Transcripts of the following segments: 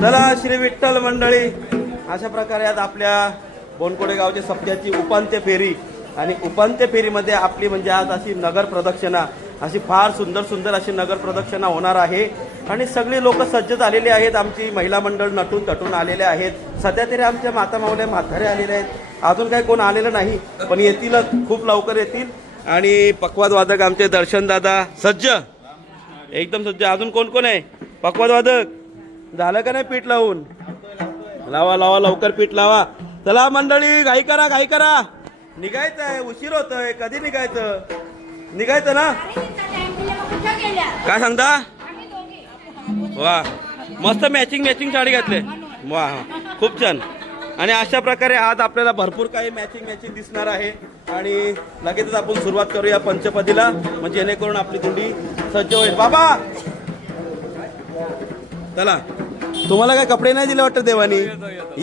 चला श्री विठ्ठल मंडळी, अशा प्रकारे आज आपल्या बोनकोडे गावच्या सप्त्याची उपांत्य फेरी आणि उपांत्य फेरीमध्ये आपली म्हणजे आज अशी नगर प्रदक्षिणा, अशी फार सुंदर सुंदर अशी नगर प्रदक्षिणा होणार आहे आणि सगळी लोक सज्ज झालेली आहेत. आमची महिला मंडळ नटून तटून आलेले आहेत. सध्या तरी आमच्या माता मावल्या म्हातारे आलेले आहेत. अजून काही कोण आलेलं नाही, पण येतीलच, खूप लवकर येतील. आणि पक्वाद वादक आमचे दर्शन दादा सज्ज, एकदम सज्ज. अजून कोण कोण आहे? पक्वाद वादक झालं का नाही पीठ लावून? लावा लावा, लवकर पीठ लावा. चला मंडळी, घाई करा घाई करा, निघायचं आहे, उशीर होतोय. कधी निघायचं? निघायचं ना? काय सांगता? वा, मस्त मॅचिंग मॅचिंग साडी घातले. वा, खूप छान. आणि अशा प्रकारे आज आपल्याला भरपूर काही मॅचिंग मॅचिंग दिसणार आहे आणि लगेचच आपण सुरुवात करूया पंचपदीला, म्हणजे जेणेकरून आपली दिंडी सज्ज होईल. बाबा चला, तुम्हाला काय कपडे नाही दिले वाटतं देवानी?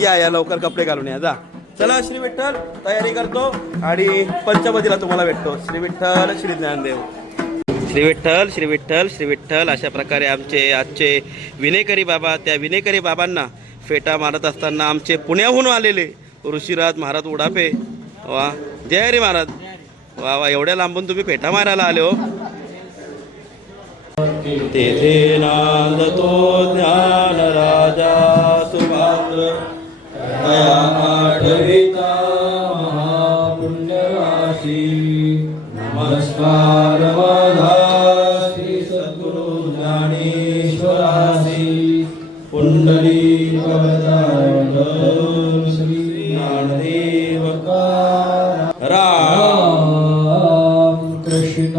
या या लवकर कपडे घालून या, जा. चला श्री विठ्ठल, तयारी करतो आणि पंचपदीला तुम्हाला भेटतो. श्री विठ्ठल श्री ज्ञानदेव. श्री विठ्ठल श्री विठ्ठल श्री विठ्ठल. अशा प्रकारे आमचे आजचे विनेकरी बाबा, त्या विनेकरी बाबांना फेटा मारत असताना आमचे पुण्याहून आलेले ऋषीराज महाराज उडापे. वा, जय हरी महाराज. वा वा, एवढ्या लांबून तुम्ही फेटा मारायला आले हो. तेथे नांदतो ज्ञान राजा सुभाद्र, दया आठविता महापुण्यराशी. नमस्कार माझा श्री सद्गुरु ज्ञानेश्वरासी. पुंडली कवचारण श्री ज्ञानदेव राम कृष्ण.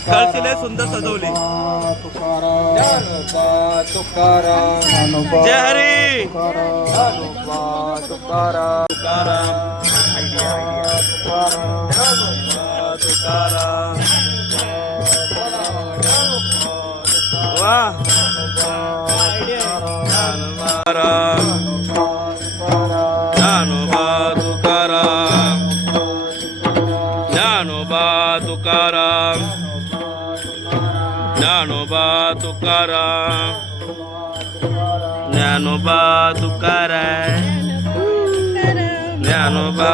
कळशीले सुंदर सजवली. जय हरी. वा, तुकाराम, ज्ञानोबा तुकाराम, ज्ञानोबा तुकाराम, ज्ञानोबा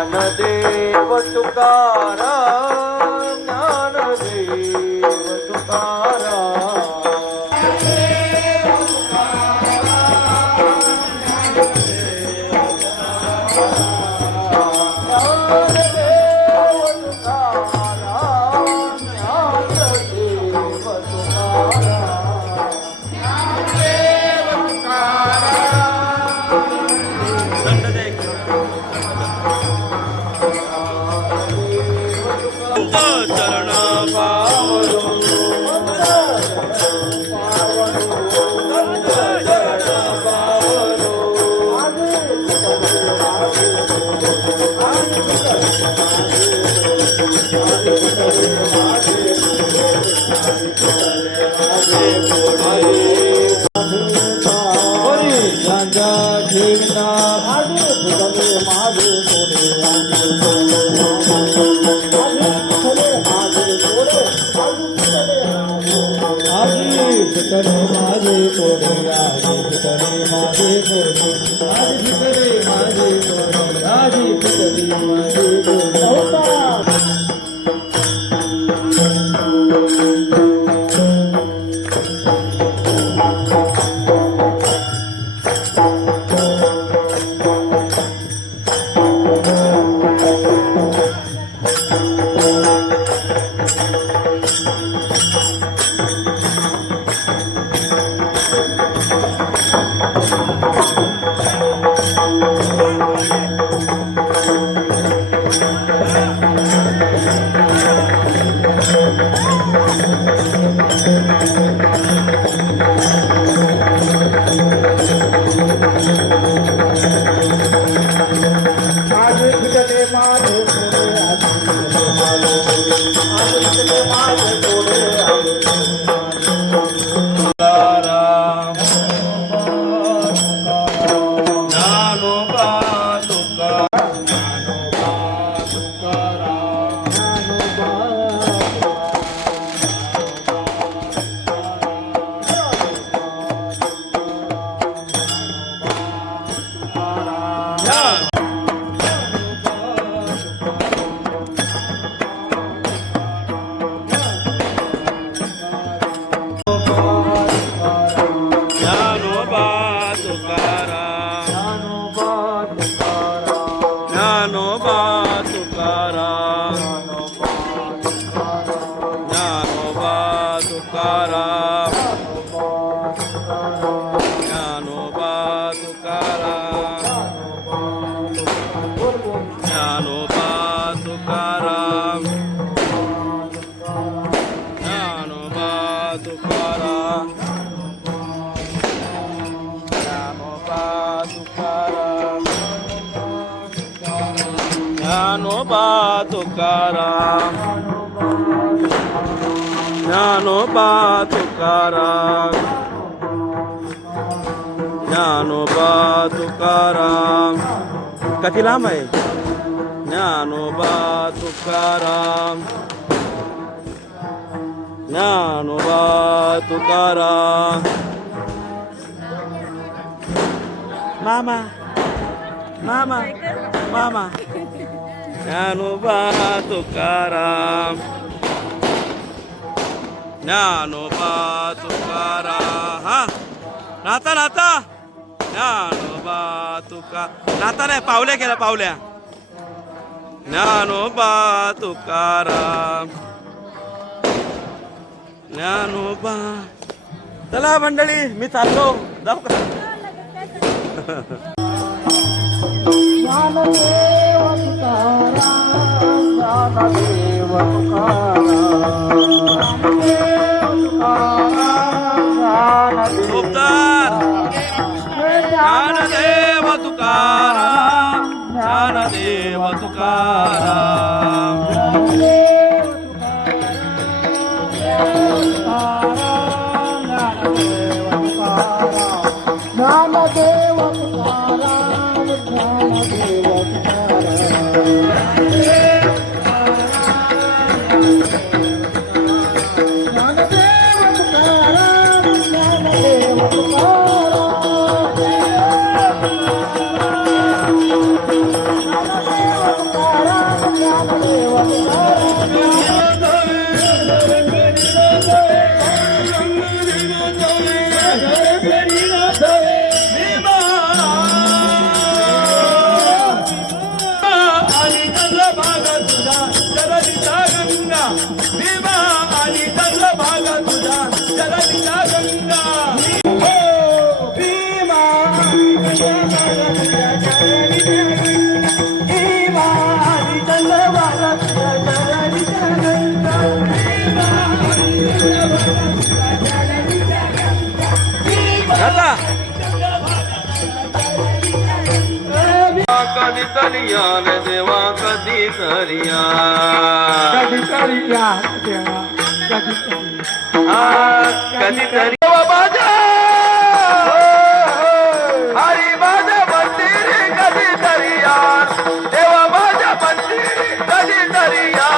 ज्ञानदेव तुकाराम ज्ञानदेव चरण पावलो ज्ञानोबा तुकाराम ज्ञानोबा तुकाराम ज्ञानोबा तुकाराम किती लांब आहे ज्ञानोबा तुकाराम ज्ञानोबा तुकाराम मामा मामा मामा ज्ञानोबा तुकाराम ज्ञानोबा तुकाराम हा नाता नाता ज्ञानोबा तुका नाता नाही पावल्या केला पावल्या ज्ञानोबा तुकाराम ज्ञानोबा चला मंडळी मी चाललो जाऊ का ज्ञानदेव तुकाराम ज्ञानदेव तुकाराम ज्ञानदेव तुकाराम कधी तरिया रे देवा कधी तरिया कधी तरी देवा माझ्या हरी माझ्या मंदिरी कधी तरिया देवा माझ्या मंदिरी कधी तरिया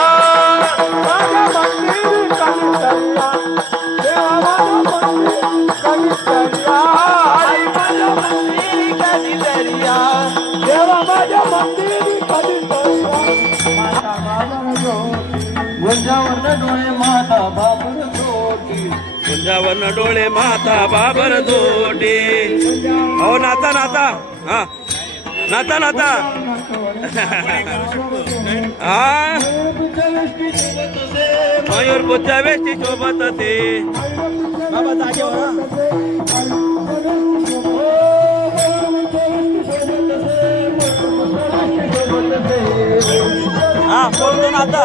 माझ्या मंदिरी कधी तरिया देवा माझ्या मंदिरी कधी तरिया हरी माझ्या मंदिरी कधी तरिया देवा माझ्या मंदिरी कधी गुंजावर्ण डोळे माता बाबर जोटी हो नाता नाता हा नाता नाता हा मयूर बुद्धा वेष्टी सोबत ते बाबा हा बोलतो ना आता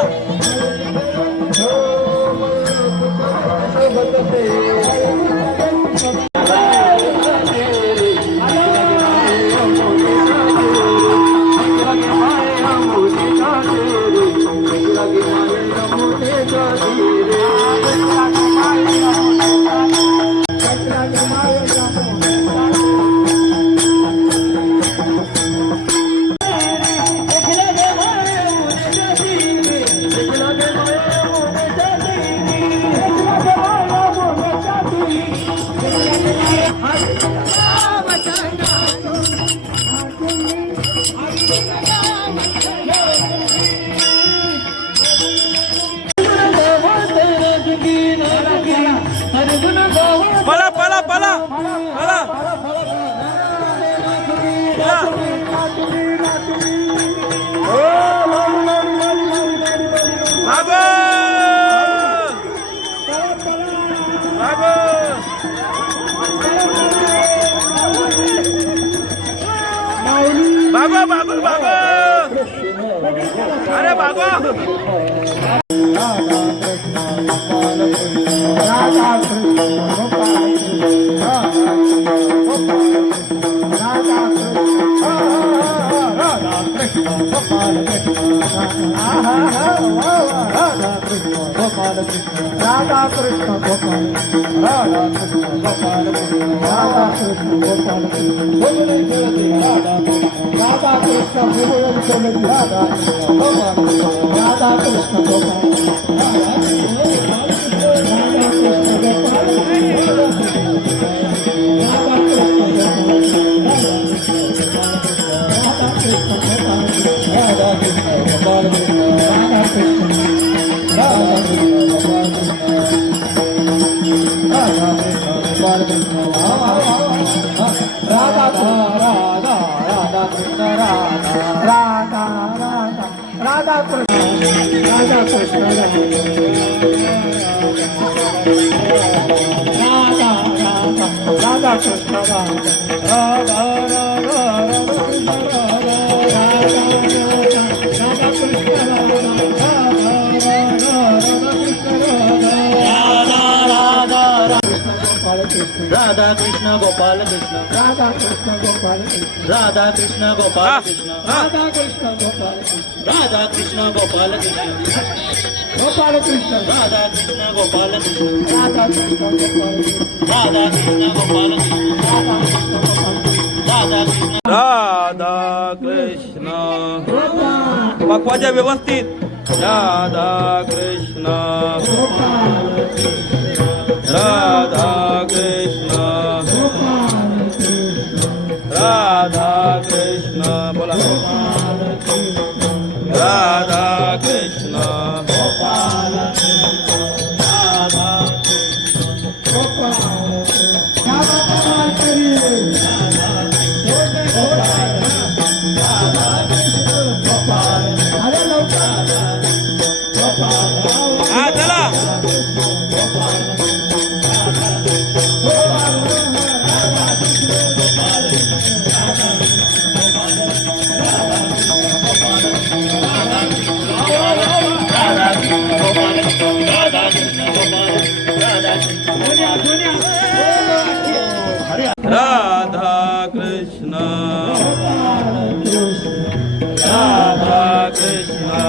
पला पला पला पला भागो भागो भागो भागो भागो अरे भागो राधा कृष्ण गोपाल राधा कृष्ण गोपाल राधा कृष्ण गोपाल राधा कृष्ण राधा कृष्ण राधा कृष्ण राधा कृष्ण राधा कृष्ण गोपाल कृष्ण राधा कृष्ण गोपाल कृष्ण राधा कृष्ण गोपाल कृष्ण राधा कृष्ण गोपाल कृष्ण राधा कृष्ण गोपाल कृष्ण गोपाल कृष्ण राधा कृष्ण गोपाल कृष्ण राधा कृष्ण गोपाल कृष्ण राधा कृष्ण गोपाल कृष्ण राधा कृष्ण गोपाल कृष्ण राधा कृष्ण राधा कृष्ण पक्वाच्या व्यवस्थित राधा कृष्ण राधा कृष्ण राधा कृष्ण बोला राधा कृष्ण हा चला राधा कृष्ण राधा कृष्ण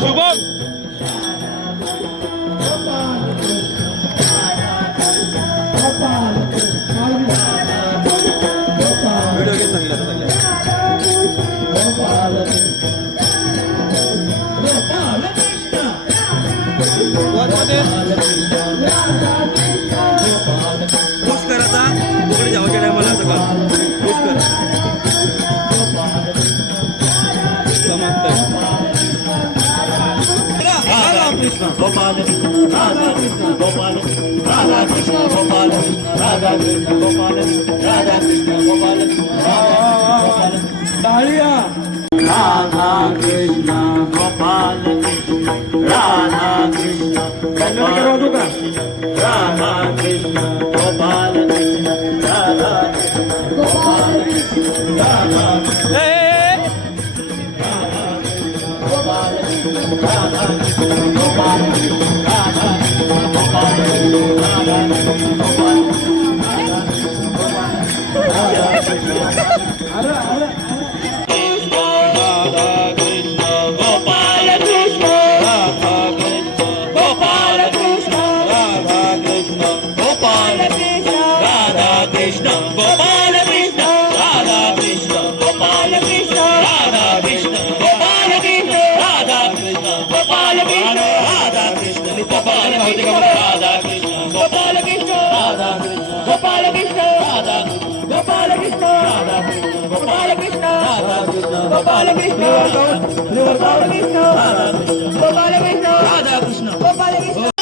शुभम व्हिडिओ घेत सांगितलं खुश करायचा तिकडे जावच्या टायमाला असं का खुश कर कृष्ण गोपाल राधा कृष्ण गोपाल राधा कृष्ण गोपाल राधा कृष्ण गोपाल राधा कृष्ण गोपाल टाळिया राधा कृष्ण गोपाल कृष्ण राधा कृष्ण वाजू का राधा कृष्ण गोपाल कृष्ण राधा गोपाल कृष्ण राधा गोपाल राधा गोपाल राधा गोपाल राधा गोपाल कृष्ण गोपाल कृष्ण राधा कृष्ण गोपाल कृष्ण राधा कृष्ण गोपाल कृष्ण राधा कृष्ण गोपाल कृष्ण राधा कृष्ण गोपाल कृष्ण राधा कृष्ण गोपाल कृष्ण राधा कृष्ण गोपाल कृष्ण राधा गोपाल कृष्ण राधा कृष्ण गोपाल कृष्ण राधा कृष्ण गोपाल कृष्ण गोपाल कृष्ण राधा कृष्ण गोपाल कृष्ण राधा कृष्ण गोपाल कृष्ण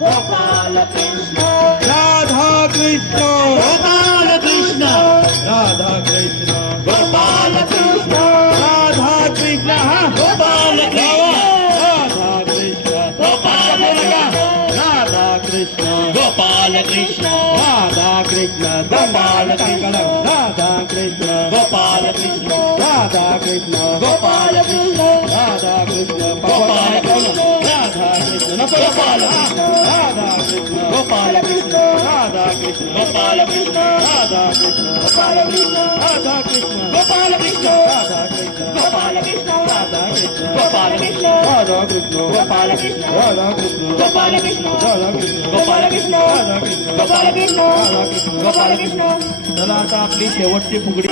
गोपाल कृष्ण राधा कृष्ण गोपाल कृष्ण राधा कृष्ण गोपाल कृष्ण राधा कृष्ण हा गोपाल कृष्ण राधा कृष्ण गोपाल राधा कृष्ण गोपाल कृष्ण राधा कृष्ण गोपाल कृष्ण राधा कृष्ण गोपाल कृष्ण राधा कृष्ण गोपाल कृष्ण राधा कृष्ण गोपाल कृष्ण राधा कृष्ण गोपाल कृष्ण राधा कृष्ण गोपाल कृष्ण राधा कृष्ण गोपाल कृष्ण राधा कृष्ण गोपाल कृष्ण राधा कृष्ण गोपाल कृष्ण राधा कृष्ण गोपाल कृष्ण राधा कृष्ण गोपाल कृष्ण राधा कृष्ण गोपाल कृष्ण राधा कृष्ण गोपाल कृष्ण राधा कृष्ण गोपाल कृष्ण राधा कृष्ण गोपाल कृष्ण राधा कृष्ण गोपाल कृष्ण चला आता आपली शेवटची फुगडी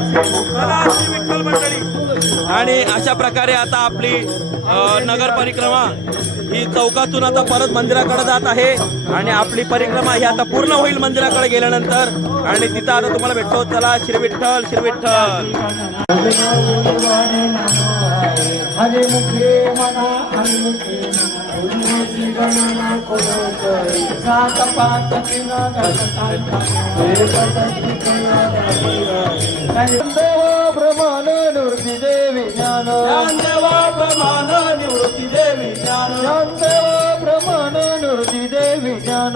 विठ्ठल मंडळी आणि अशा प्रकारे आता आपली नगर परिक्रमा ही चौकातून आता परत मंदिराकडे जात आहे आणि आपली परिक्रमा ही आता पूर्ण होईल मंदिराकडे गेल्यानंतर आणि तिथं आता तुम्हाला भेटतो. चला श्री विठ्ठल श्री विठ्ठल. हरे मुखे मना हरे मुखे उन्नती गणना करो करी सात पात तीन देवा ब्रह्मांड निवृत्ती देवी ज्ञान देवा प्रमाण निवृत्ती देवी ज्ञान देवा ब्रह्मांड निवृत्ती देवी ज्ञान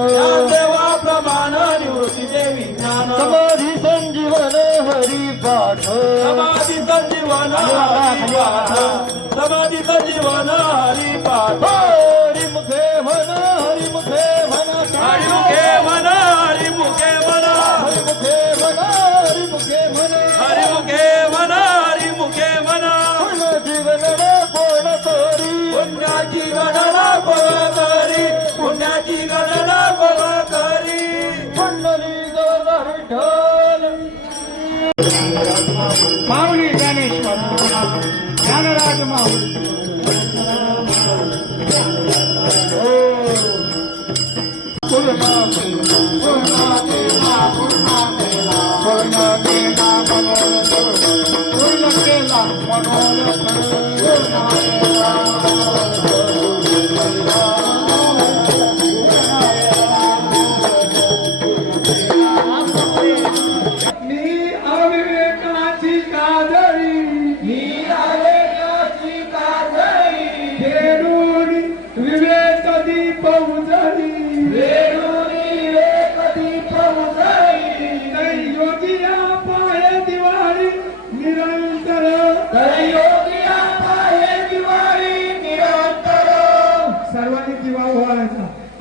देवा प्रमाण निवृत्ती देवी ज्ञान समाधी संजीवन हरी पाठ समाधी संजीवन हरी पाठ समाधी संजीवन हरी पाठ हरी मुखे म्हणा हरी मुखे म्हणा हरी मुखे म्हणा हरी मुखे म्हणा हरी मुखे म्हणा हरी मुखे म्हणा हरी मुखे म्हणा हरी मुखे म्हणा जीवन कोण करी पुण्याची गणना कोण करी पुण्याची गणना कोण करी मंडळी जोर विठ्ठल माऊली ज्ञानेश्वर ज्ञानराज माऊली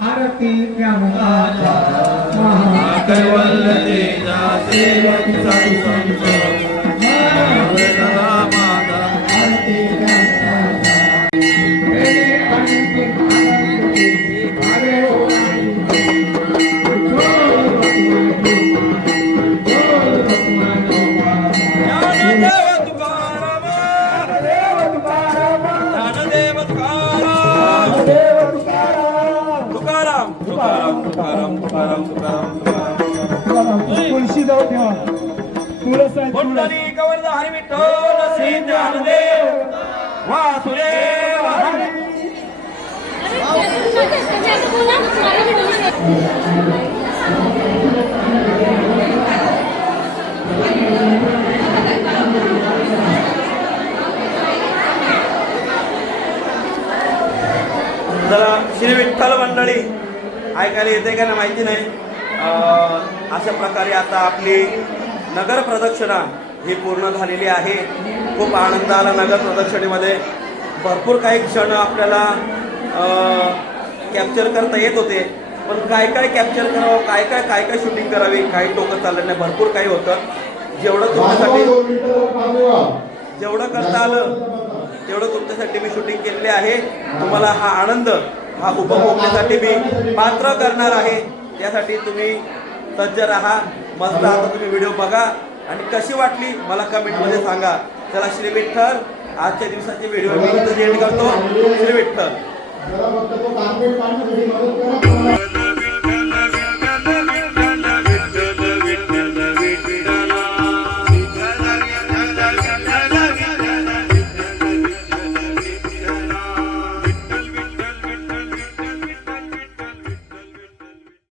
आरती तुळशी जाऊ ठेवा तुळस पुंडली कवर्ध हरी विठ्ठल श्री ज्ञानदेव वासुदेव हरी. जरा श्री विठ्ठल मंडळी ऐकायला येते का ना माहिती नाही. अशा प्रकारे आता आपली नगर प्रदक्षिणा ही पूर्ण झालेली आहे. खूप आनंद आला नगर प्रदक्षिणेमध्ये. भरपूर काही क्षण आपल्याला कॅप्चर करता येत होते, पण काय काय कॅप्चर करावं, काय काय शूटिंग करावी, काही डोकं चाललं नाही. भरपूर काही होतं. जेवढं तुमच्यासाठी जेवढं करता आलं तेवढं मी शूटिंग केलेली आहे. तुम्हाला हा आनंद हा उपभोगण्यासाठी मी पात्र करणार आहे. त्यासाठी तुम्ही सज्ज राहा. मस्त आता तुम्ही व्हिडिओ बघा आणि कशी वाटली मला कमेंटमध्ये सांगा. चला श्री विठ्ठल. आजच्या दिवसाची व्हिडिओ मी इथं एंड करतो. श्री विठ्ठल.